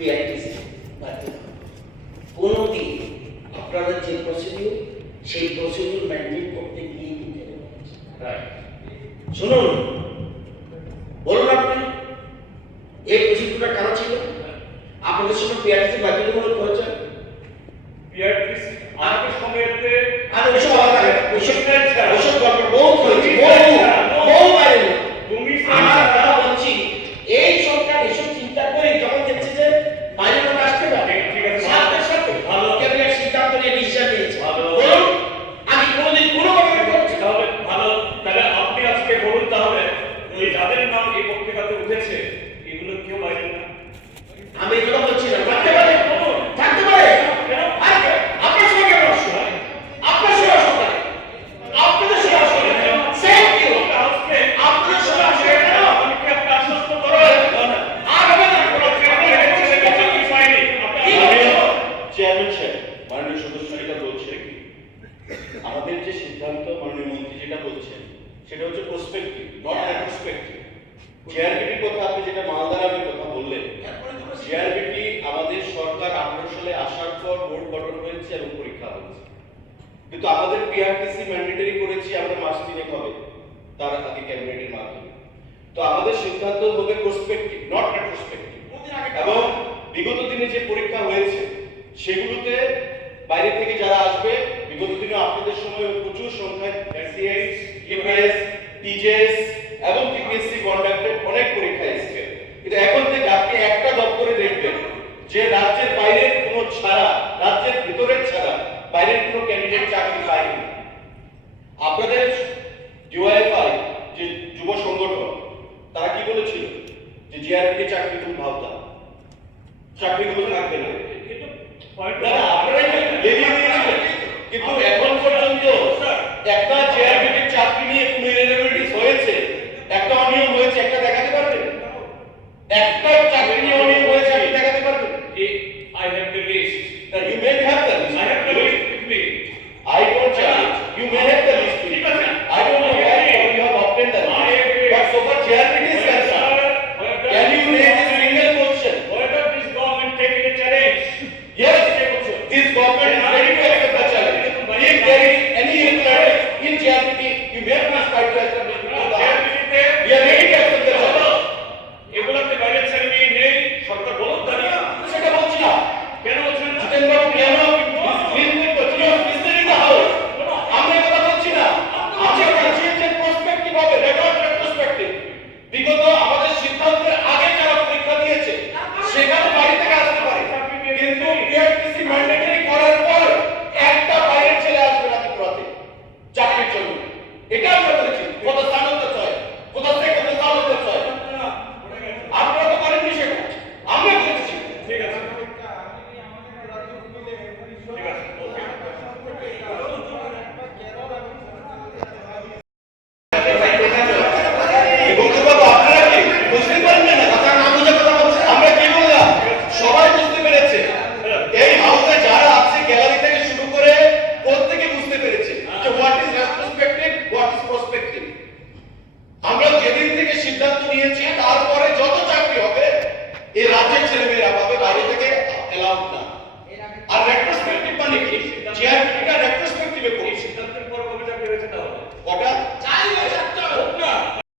PRTC কোনোদিন আপনারা যে প্রসিডিউর সেই প্রসিডিউর মেনটেন করতে গিয়ে কিন্তু শুনুন, বলুন আপনি এই প্রসিডিউরটা কারা ছিল? আপনাদের সঙ্গে পিআরটিসি বাধ্যতামূলক করেছে। পিআরটিসি আমাদের সময়তে আর ওইসব আলাদা, ওইসব গল্প বহু হয়েছে, বহু বাইরে। আমরা বলছি এই সরকার এসব চিন্তা করে যখন দেখছে যে বাইরে লোক আসতে পারে, সাথে সাথে ভালো ক্যাবিনেট সিদ্ধান্ত নিয়ে ডিসিশন নিয়েছে। বলুন আমি কোনোদিন কোনো কথা বলছি তাহলে ভালো, তাহলে আপনি আজকে বলুন তাহলে ওই যাদের নাম এই পত্রিকাতে উঠেছে এগুলো কেউ বাইরে না? আমি এটা বলছি না, থাকতে পারে, থাকতে পারে। আপনার সঙ্গে অবশ্য আপনার সঙ্গে অবশ্য আপনাদের সঙ্গে অবশ্য সেম কি আজকে আপনাদের সঙ্গে অবশ্য আমি কি আপনি আশ্বস্ত করেন আর হবে না কোনো কিছু হয়নি? চেয়ারম্যান সাহেব, মাননীয় সদস্য এটা বলছে কি আমাদের যে সিদ্ধান্ত মাননীয় মন্ত্রী যেটা বলছেন সেটা হচ্ছে প্রসপেক্টিভ, নট রেট্রোস্পেক্টিভ। জিআরবিটির কথা আপনি যেটা মালদারামের কথা বললেন, জিআরবিটি আমাদের সরকার 18 সালে আসার পর বোর্ড গঠন হয়েছে এবং পরীক্ষা হয়েছে, কিন্তু আমাদের পিআরটিসি ম্যান্ডেটরি করেছি আমরা মাস 3 হবে তার আগে ক্যাবিনেটের মাধ্যমে। তো আমাদের সিদ্ধান্ত হবে প্রসপেক্টিভ, নট রেট্রোস্পেক্টিভ। এবং বিগত দিনে যে পরীক্ষা হয়েছে সেগুলোতে বাইরে থেকে যারা আসবে, বিগত দিনে আপনাদের সময় প্রচুর সংখ্যায় এসিএস, ইপিএস, টিজেএস এবং টিপিএসসি কন্ডাক্টেড অনেক পরীক্ষা এসেছে, কিন্তু এখন থেকে আপনি একটা দপ্তরে দেখবেন যে রাজ্যের বাইরের কোনো ছাড়া, রাজ্যের ভিতরের ছাড়া বাইরের কোনো ক্যান্ডিডেট চাকরি পায়নি। আপনাদের ডিওয়াইএফআই যে যুব সংগঠন তারা কি বলেছিল যে জিআরপি চাকরি খুব ভাবতা, চাকরিগুলো থাকবে না। আপনারাই লেলিয়ে দিয়েছিলেন, কিন্তু এখন পর্যন্ত একটা জিআরপির চাকরি নিয়ে কোনো ইরেগুলারিটিস হয়েছে, একটা অনিয়ম হয়েছে, একটা দেখাতে পারবেন? একটা চাকরি নিয়ে অনিয়ম হয়েছে আপনি দেখাতে পারবেন? I have the list. You may have the list. I have the list with me. I don't challenge. You may have the list. I don't know why you have obtained the list. But so far JRPT is concerned, can you raise a single question? Whether this government taking a challenge? Yes, this government is ready to accept the challenge. If there is any irregularity in JRPT, you may please try to establish before the House. We are ready to accept the challenge. এগুলোতে বাইরে ছেড়ে নিয়ে নেই সরকার বলুন দাঁড়িয়ে সেটা বলছি না। কেন বলছেন না? জিতেনবাবু কেন listening the House? আমরা এই কথা বলছি না। আমরা বলছি যে prospective হবে, not retrospective. বিগত আমাদের সিদ্ধান্তের আগে যারা পরীক্ষা দিয়েছে সেখানে বাইরে থেকে আসতে পারে, কিন্তু পিআরটিসি ম্যান্ডেটরি করার পর একটা বাইরের ছেলে আসবে না ত্রিপুরাতে চাকরির জন্য। এটা আমরা বলেছি for the son of the soil, for the sake of the son of the soil. আপনারা তো করেননি সেটা, আমরা করেছি। ঠিক আছে বক্তব্য আপনারা কি বুঝতে পারবেন না? কথা না বুঝে কথা বলছেন। আমরা কি বললাম সবাই বুঝতে পেরেছে, এই হাউসে যারা আছে গ্যালারি থেকে শুরু করে প্রত্যেকে বুঝতে পেরেছে যে what is retrospective, what is prospective. আমরা যেদিন থেকে সিদ্ধান্ত নিয়েছি তারপরে যত চাকরি হবে এই রাজ্যের ছেলেমেয়েরা পাবে, বাইরে থেকে এলাউড না। আর রেট্রোস্পেক্টিভ মানে কি? জিআরপি